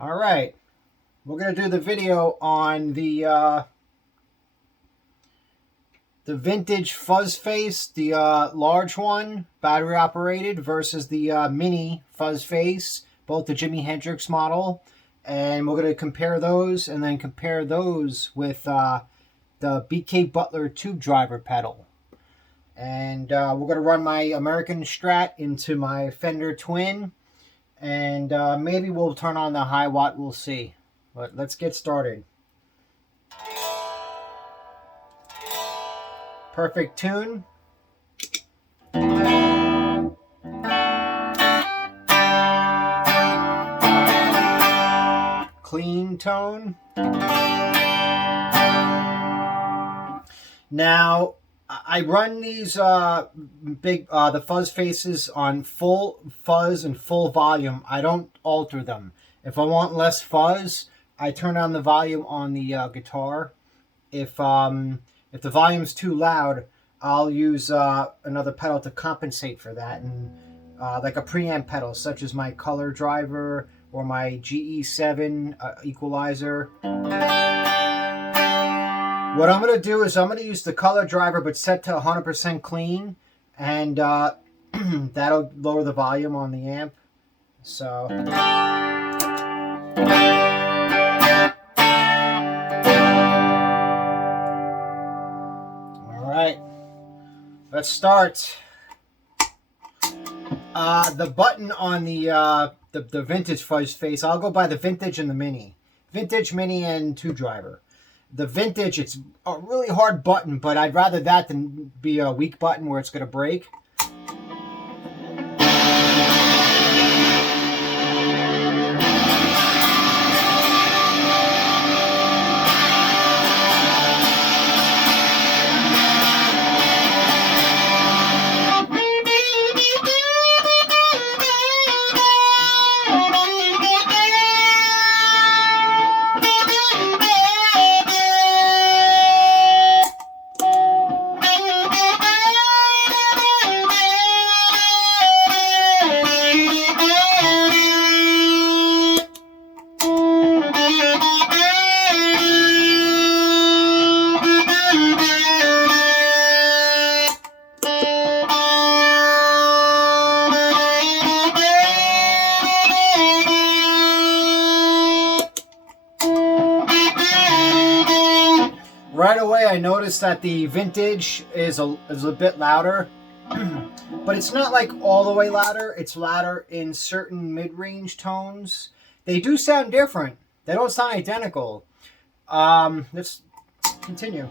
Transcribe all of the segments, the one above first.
All right, we're gonna do the video on the vintage Fuzz Face, the large one, battery operated, versus the mini Fuzz Face, both the Jimi Hendrix model, and we're gonna compare those, and then compare those with the BK Butler tube driver pedal. And we're gonna run my American Strat into my Fender Twin. And maybe we'll turn on the high watt, we'll see. But let's get started. Perfect tune. Clean tone. Now, I run these the Fuzz Faces on full fuzz and full volume. I don't alter them. If I want less fuzz, I turn down the volume on the guitar. If the volume's too loud, I'll use another pedal to compensate for that, and like a preamp pedal, such as my color driver or my GE7 equalizer. What I'm going to do is I'm going to use the color driver but set to 100% clean, and that'll lower the volume on the amp. So all right, let's start. The button on the vintage Fuzz Face, I'll go by the vintage and the mini. Vintage, mini, and tube driver. The vintage, it's a really hard button, but I'd rather that than be a weak button where it's going to break. Right away, I noticed that the vintage is a bit louder, but it's not like all the way louder. It's louder in certain mid-range tones. They do sound different. They don't sound identical. Let's continue.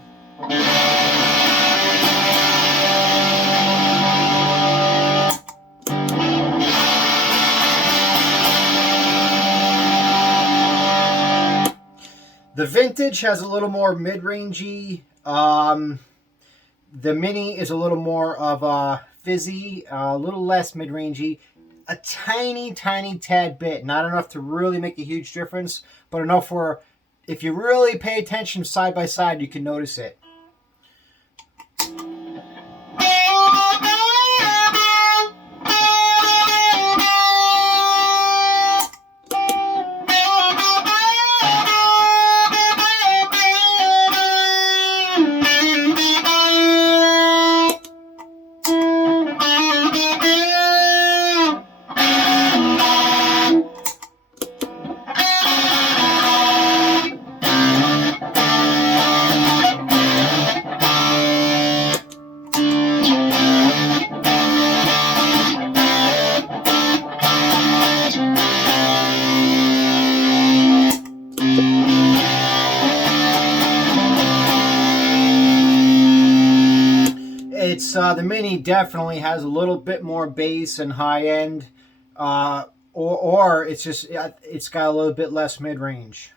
The vintage has a little more mid-rangey. The mini is a little more of a fizzy, a little less mid-rangey. A tiny, tiny tad bit. Not enough to really make a huge difference, but enough where if you really pay attention side by side, you can notice it. The mini definitely has a little bit more bass and high end, or it's got a little bit less mid range.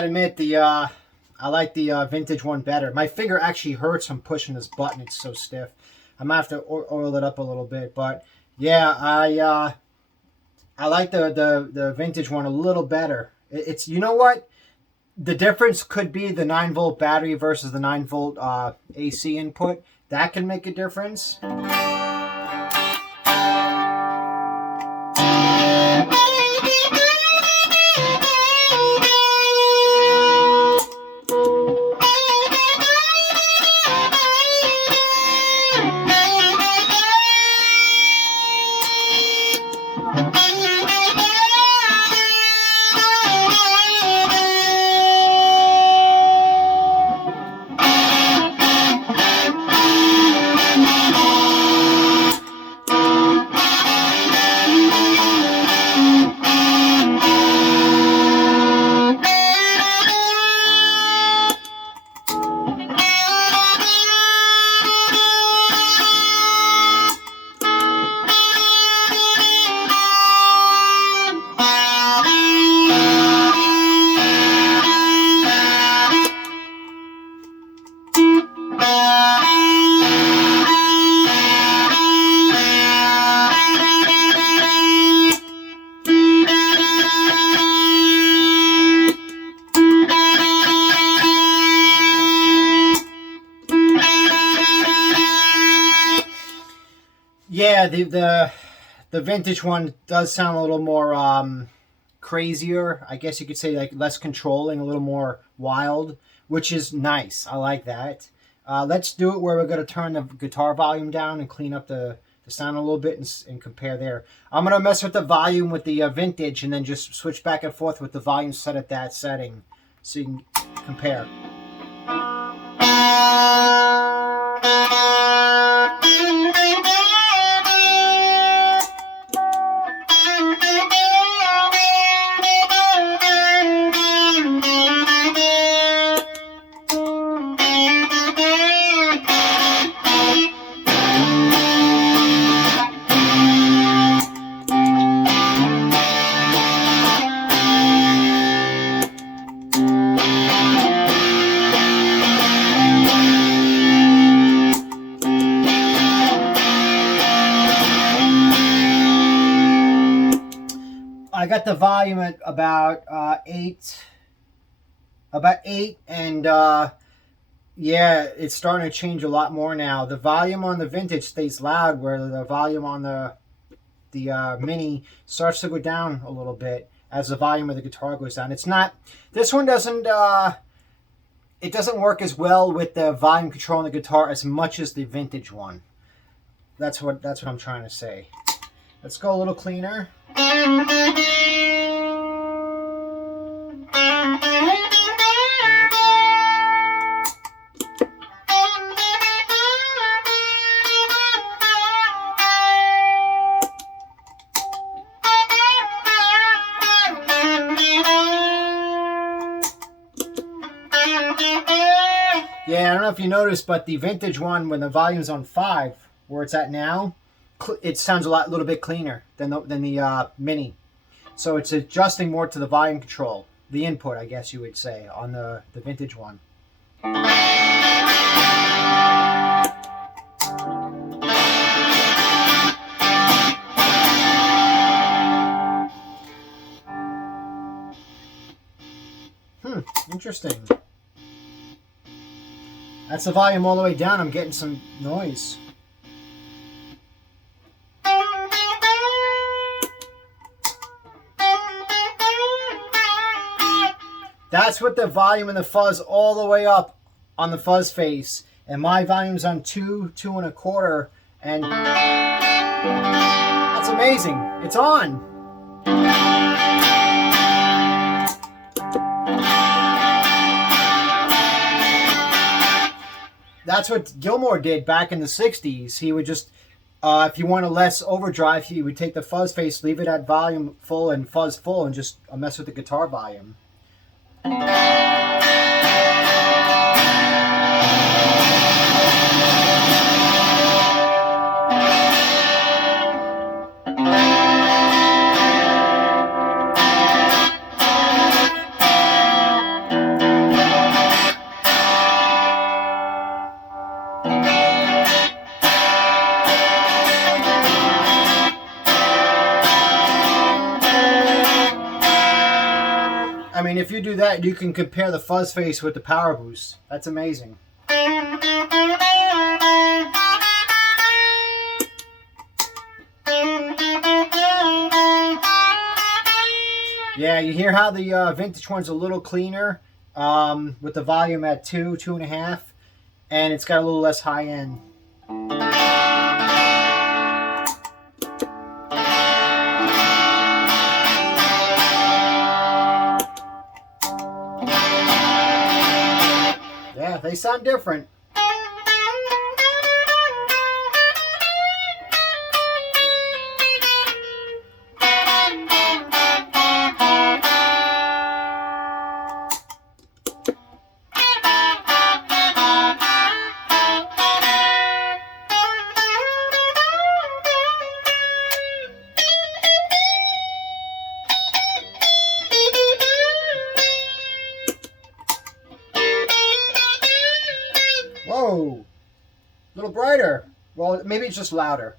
gotta admit, I like the vintage one better. My finger actually hurts from pushing this button. It's so stiff. I might have to oil it up a little bit, but yeah, I like the vintage one a little better. It's, you know what? The difference could be the 9-volt battery versus the 9-volt AC input. That can make a difference. Yeah, the vintage one does sound a little more crazier. I guess you could say like less controlling, a little more wild, which is nice. I like that. Let's do it where we're going to turn the guitar volume down and clean up the sound a little bit and compare there. I'm going to mess with the volume with the vintage and then just switch back and forth with the volume set at that setting so you can compare. I got the volume at about 8, and yeah, it's starting to change a lot more now. The volume on the vintage stays loud, where the volume on the mini starts to go down a little bit as the volume of the guitar goes down. It's not, this one doesn't, it doesn't work as well with the volume control on the guitar as much as the vintage one. That's what I'm trying to say. Let's go a little cleaner. Yeah, I don't know if you noticed, but the vintage one, when the volume's on 5, where it's at now, it sounds a little bit cleaner than the mini. So it's adjusting more to the volume control, the input, I guess you would say, on the vintage one. Interesting. That's the volume all the way down. I'm getting some noise. That's with the volume and the fuzz all the way up on the Fuzz Face. And my volume's on 2, 2 1/4. And that's amazing. It's on. That's what Gilmour did back in the 60s. He would just, if you want a less overdrive, he would take the Fuzz Face, leave it at volume full and fuzz full, and just mess with the guitar volume. mean, if you do that, you can compare the Fuzz Face with the Power Boost. That's amazing. Yeah, you hear how the vintage one's a little cleaner with the volume at 2.5, and it's got a little less high end. Yeah, they sound different. Whoa, a little brighter. Well, maybe it's just louder.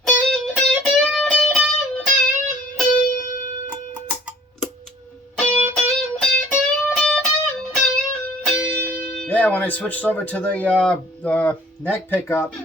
Yeah, when I switched over to the neck pickup.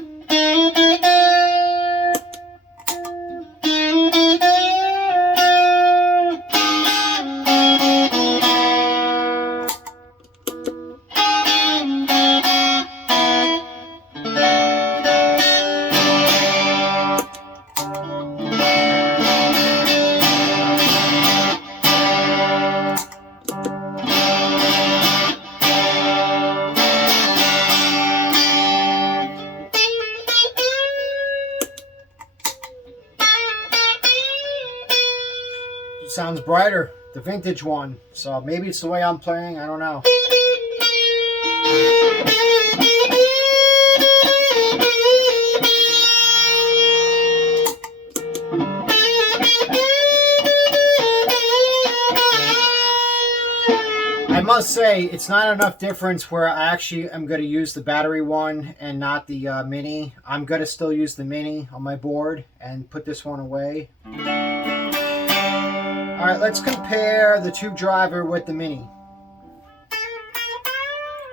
Sounds brighter, the vintage one. So maybe it's the way I'm playing, I don't know. I must say, it's not enough difference where I actually am going to use the battery one and not the mini. I'm going to still use the mini on my board and put this one away. Alright, let's compare the tube driver with the mini.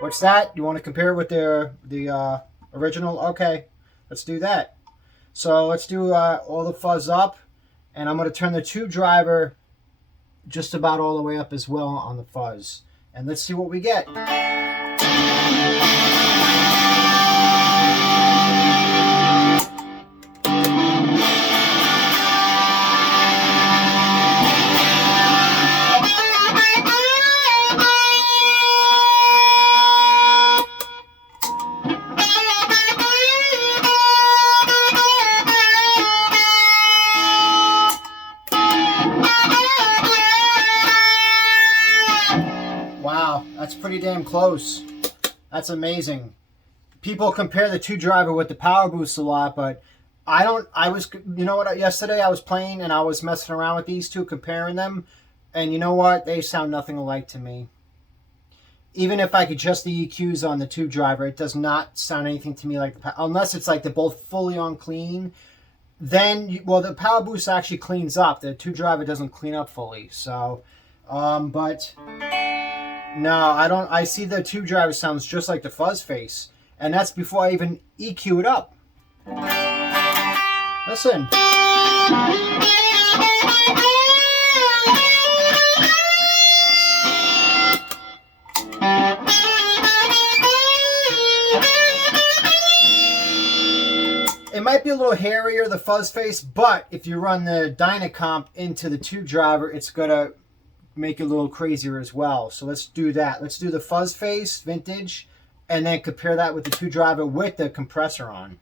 What's that? You want to compare it with the original? Okay, let's do that. So let's do all the fuzz up, and I'm going to turn the tube driver just about all the way up as well on the fuzz. And let's see what we get. Wow, that's pretty damn close. That's amazing. People compare the tube driver with the Power Boost a lot, but I don't. You know what? Yesterday I was playing and I was messing around with these two, comparing them, and you know what? They sound nothing alike to me. Even if I could adjust the EQs on the tube driver, it does not sound anything to me like unless it's like they're both fully on clean. Then, well, the Power Boost actually cleans up. The tube driver doesn't clean up fully. So, but no, I don't. I see the tube driver sounds just like the Fuzz Face, and that's before I even EQ it up. Listen. It might be a little hairier, the Fuzz Face, but if you run the Dynacomp into the tube driver, it's going to make it a little crazier as well. So let's do that. Let's do the Fuzz Face vintage and then compare that with the tube driver with the compressor on.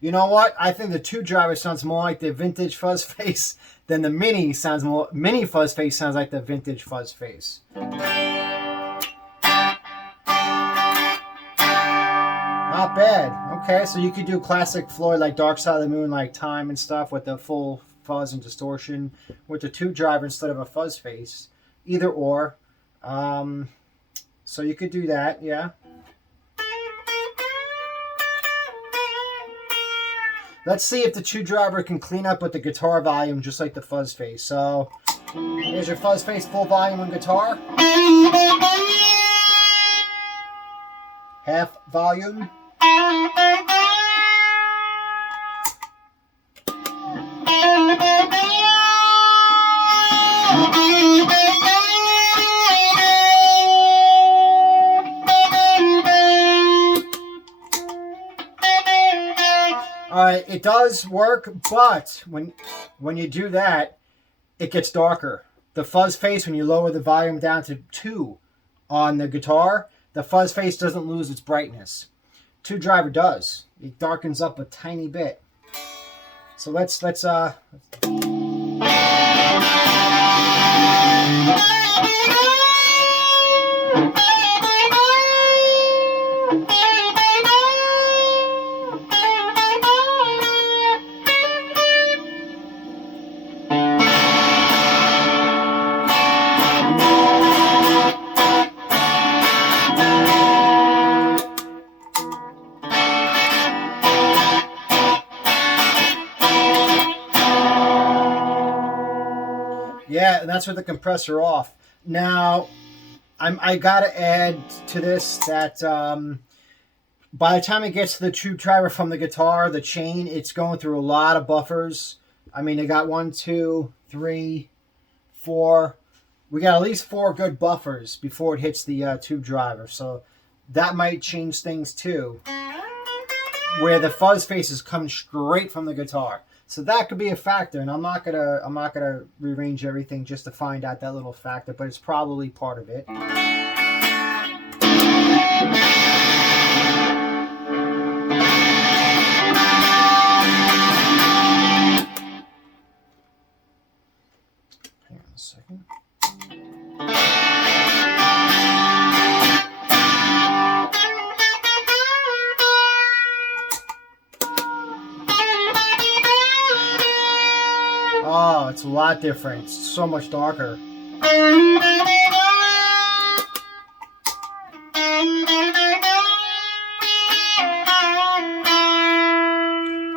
You know what? I think the 2-driver sounds more like the vintage Fuzz Face than the mini Fuzz Face sounds like the vintage Fuzz Face. Not bad. Okay, so you could do classic Floyd like Dark Side of the Moon, like Time and stuff with the full fuzz and distortion with the 2-driver instead of a Fuzz Face. Either or. So you could do that, yeah. Let's see if the 2-driver can clean up with the guitar volume just like the Fuzz Face. So here's your Fuzz Face full volume on guitar. Half volume. Alright, it does work, but when you do that, it gets darker. The Fuzz Face, when you lower the volume down to 2 on the guitar, the Fuzz Face doesn't lose its brightness. 2-driver does. It darkens up a tiny bit. So let's yeah, and that's with the compressor off. Now, I gotta add to this that by the time it gets to the 2-driver from the guitar, the chain, it's going through a lot of buffers. I mean, they got 1, 2, 3, 4. We got at least 4 good buffers before it hits the 2-driver. So that might change things too, where the Fuzz Face is coming straight from the guitar. So that could be a factor, and I'm not gonna rearrange everything just to find out that little factor, but it's probably part of it. Hang on a second. Oh, it's a lot different. It's so much darker.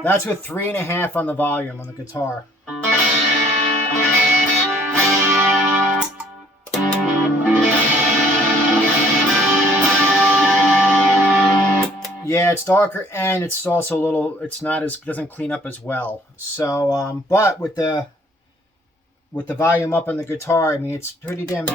That's with 3.5 on the volume on the guitar. Yeah, it's darker, and it's also a little. It's not as doesn't clean up as well. So, but with the volume up on the guitar, I mean, it's pretty damn.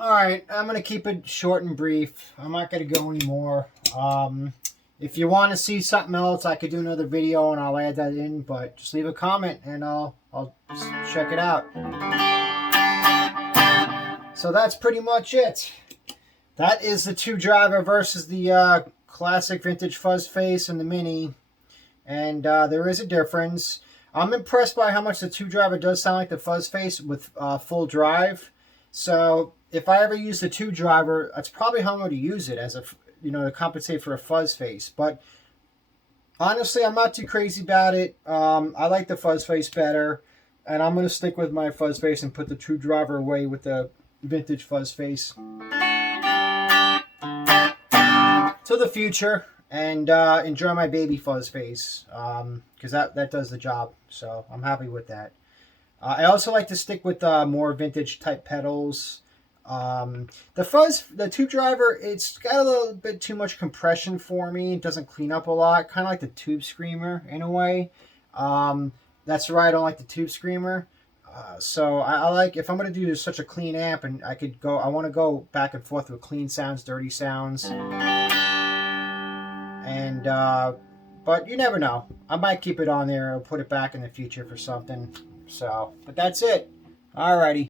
Alright, I'm going to keep it short and brief. I'm not going to go anymore. If you want to see something else, I could do another video and I'll add that in, but just leave a comment and I'll check it out. So that's pretty much it. That is the 2-driver versus the classic vintage Fuzz Face and the Mini. And there is a difference. I'm impressed by how much the 2-driver does sound like the Fuzz Face with full drive. So if I ever use the 2-driver, that's probably how I'm going to use it as a, to compensate for a Fuzz Face. But honestly, I'm not too crazy about it. I like the Fuzz Face better, and I'm going to stick with my Fuzz Face and put the 2-driver away with the vintage Fuzz Face to the future, and enjoy my baby Fuzz Face, because that does the job. So I'm happy with that. I also like to stick with more vintage type pedals. The 2-driver, it's got a little bit too much compression for me. It doesn't clean up a lot, kind of like the Tube Screamer in a way. That's why I don't like the Tube Screamer. So I like, if I'm going to do such a clean amp, and I want to go back and forth with clean sounds, dirty sounds. And, but you never know. I might keep it on there or put it back in the future for something. So, but that's it. Alrighty.